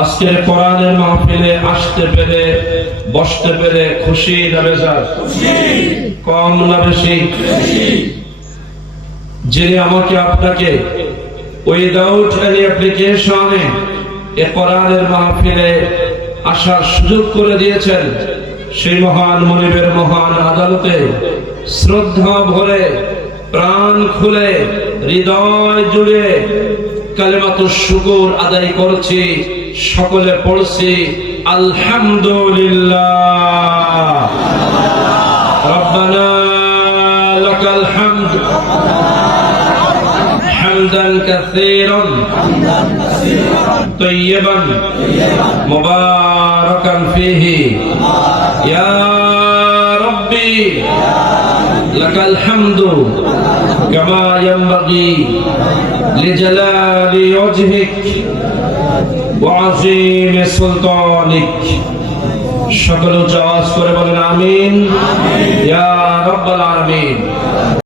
আজকের কোরআনের মাহফিলে আসতে পেরে বসতে পেরে খুশি না বেজার? কম না বেশি? যিনি আমাকে আপনাকে উইদাউট এনি অ্যাপ্লিকেশনে এ কোরআনের মাহফিলে আসার সুযোগ করে দিয়েছেন, সেই মহান মনিবের মহান আদালতে শ্রদ্ধা ভরে প্রাণ খুলে হৃদয় জুড়ে কালেমাতুশ শুকর আদায় করছি। সকলে পড়ছি আলহামদুলিল্লাহ। রব্বানা লাকাল হামদ হামদান কাসীরান তাইয়্যিবান মুবারাকান ফীহি ইয়া রাব্বি লাকাল হামদু কামা ইয়ানবাগি লিজালালি ওয়াজহিক ওয়া আযীমি সুলতানিক। সকলে উচ্চ আওয়াজ করে বলেন আমিন ইয়া রাব্বাল আলামিন।